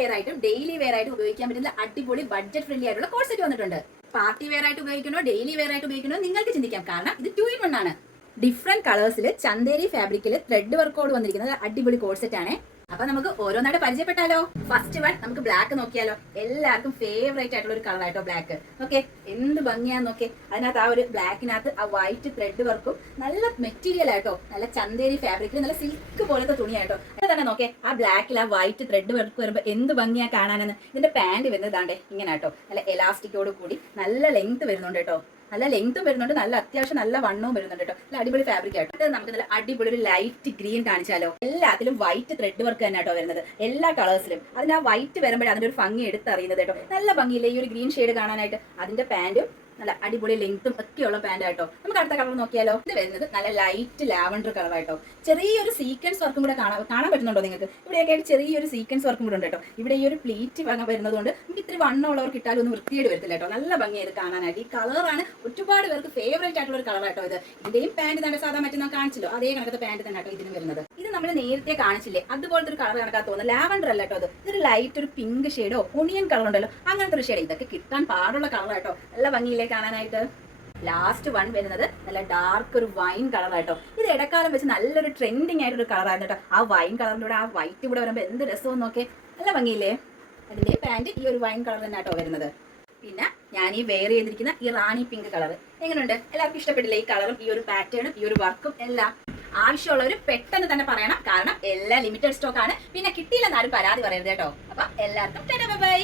Wear ആയിട്ടും daily wear ആയിട്ടും ഉപയോഗിക്കാൻ പറ്റുന്ന അടിപൊളി ബഡ്ജറ്റ് ഫ്രണ്ട്ലി ആയിട്ടുള്ള കോഡ് സെറ്റ് വന്നിട്ടുണ്ട്. പാർട്ടി വെയർ ആയിട്ട് ഉപയോഗിക്കണോ ഡെയിലി വെയർ ആയിട്ട് ഉപയോഗിക്കണോ നിങ്ങൾക്ക് ചിന്തിക്കാം. കാരണം ഇത് 2 in 1 ആണ്. ഡിഫറെന്റ് കളേഴ്സിൽ ചന്ദേരി ഫാബ്രിക്കിൽ ത്രെഡ് വർക്കോട് വന്നിരിക്കുന്നത് അടിപൊളി കോഡ് സെറ്റ് ആണ്. അപ്പൊ നമുക്ക് ഓരോന്നായിട്ട് പരിചയപ്പെട്ടാലോ. ഫസ്റ്റ് വൺ നമുക്ക് ബ്ലാക്ക് നോക്കിയാലോ. എല്ലാവർക്കും ഫേവറേറ്റ് ആയിട്ടുള്ള ഒരു കളർ ആയിട്ടോ ബ്ലാക്ക്. ഓക്കെ, എന്ത് ഭംഗിയാന്ന് നോക്കേ. അതിനകത്ത് ആ ഒരു ബ്ലാക്കിനകത്ത് ആ വൈറ്റ് ത്രെഡ് വർക്കും നല്ല മെറ്റീരിയൽ ആയിട്ടോ, നല്ല ചന്ദേരി ഫാബ്രിക്കിൽ നല്ല സിൽക്ക് പോലത്തെ തുണിയായിട്ടോ. അത് തന്നെ നോക്കേ, ആ ബ്ലാക്കിൽ ആ വൈറ്റ് ത്രെഡ് വർക്ക് വരുമ്പോൾ എന്ത് ഭംഗിയാ കാണാനെന്ന്. ഇതിന്റെ പാന്റ് വരുന്നത് ദാണ്ടേ ഇങ്ങനെ ആട്ടോ, നല്ല എലാസ്റ്റിക്കോട് കൂടി നല്ല ലെങ്ത് വരുന്നുണ്ട് കേട്ടോ. നല്ല ലെങ്ത്തും വരുന്നുണ്ട്, നല്ല അത്യാവശ്യം നല്ല വണ്ണവും വരുന്നുണ്ട് കേട്ടോ. നല്ല അടിപൊളി ഫാബ്രിക് ആയിട്ട്. അത് നമുക്ക് നല്ല അടിപൊളി ഒരു ലൈറ്റ് ഗ്രീൻ കാണിച്ചാലോ. എല്ലാത്തിലും വൈറ്റ് ത്രെഡ് വർക്ക് തന്നെ കേട്ടോ വരുന്നത്, എല്ലാ കളേഴ്സിലും. അതിന് ആ വൈറ്റ് വരുമ്പോഴേ അതിന്റെ ഒരു ഭംഗി എടുത്തറിയുന്നത് കേട്ടോ. നല്ല ഭംഗിയില്ലേ ഈ ഒരു ഗ്രീൻ ഷെയ്ഡ് കാണാനായിട്ട്. അതിന്റെ പാന്റും നല്ല അടിപൊളി ലെങ്ത്തും ഒക്കെയുള്ള പാന്റ് ആയിട്ടോ. നമുക്ക് അടുത്ത കളർ നോക്കിയാലോ. ഇത് വരുന്നത് നല്ല ലൈറ്റ് ലാവൻഡർ കളർ ആയിട്ടോ. ചെറിയൊരു സീക്വൻസ് വർക്കും കൂടെ കാണാൻ പറ്റുന്നുണ്ടോ നിങ്ങൾക്ക്? ഇവിടെയൊക്കെ ആയിട്ട് ചെറിയൊരു സീക്വൻസ് വർക്കും കൂടെ ഉണ്ട് കേട്ടോ. ഇവിടെ ഈ ഒരു പ്ലീറ്റ് വരുന്നതുകൊണ്ട് നമുക്ക് ഇത്തിരി വണ്ണമുള്ളവർക്ക് ഇട്ടാലും ഒന്നും വൃത്തിയേട് വരത്തില്ല കേട്ടോ. നല്ല ഭംഗിയായത് കാണാനായിട്ട്. ഈ കളറാണ് ഒരുപാട് പേർക്ക് ഫേവറേറ്റ് ആയിട്ടുള്ള ഒരു കളർ ആയിട്ടോ ഇത്. ഇതിന്റെയും പാന്റ് തന്നെ സാധാ മറ്റൊന്നും കാണിച്ചല്ലോ, അതേ കണക്കത്തെ പാന്റ് തന്നെ കേട്ടോ ഇതിന് വരുന്നത്. ഇത് നമ്മൾ നേരത്തെ കാണിച്ചില്ലേ അതുപോലത്തെ ഒരു കളർ കണക്കാ തോന്നുന്നത്. ലാവൻഡർ അല്ല കേട്ടോ ഇത്. ഇതൊരു ലൈറ്റ് ഒരു പിങ്ക് ഷെയ്ഡോ ഒണിയൻ കളർ ഉണ്ടല്ലോ, അങ്ങനത്തെ ഒരു ഷെയ്ഡ്. ഇതൊക്കെ കിട്ടാൻ പാടുള്ള കളർ ആയിട്ടോ. നല്ല ഭംഗിയില്ലേ കാണാനായിട്ട്. ലാസ്റ്റ് വൺ വരുന്നത് നല്ല ഡാർക്ക് ഒരു വൈൻ കളർ ആയിട്ടോ. ഇത് ഇടക്കാലം വെച്ച് നല്ലൊരു ട്രെൻഡിങ് ആയിട്ടൊരു കളറായിരുന്നു കേട്ടോ. ആ വൈൻ കളറിന്റെ കൂടെ ആ വൈറ്റ് കൂടെ വരുമ്പോൾ എന്ത് രസവും നോക്കേ, നല്ല ഭംഗിയില്ലേ. അതിന്റെ പാന്റ് ഈ ഒരു വൈൻ കളർ തന്നെ ആട്ടോ വരുന്നത്. പിന്നെ ഞാൻ ഈ വെയർ ചെയ്തിരിക്കുന്ന ഈ റാണി പിങ്ക് കളർ എങ്ങനെയുണ്ട്? എല്ലാവർക്കും ഇഷ്ടപ്പെട്ടില്ലേ ഈ കളറും ഈ ഒരു പാറ്റേണും ഈ ഒരു വർക്കും എല്ലാം? ആവശ്യമുള്ളവർ പെട്ടെന്ന് തന്നെ പറയണം, കാരണം എല്ലാം ലിമിറ്റഡ് സ്റ്റോക്ക് ആണ്. പിന്നെ കിട്ടിയില്ലെന്ന് ആരും പരാതി പറയരുത് കേട്ടോ. അപ്പൊ എല്ലാവർക്കും ബൈ.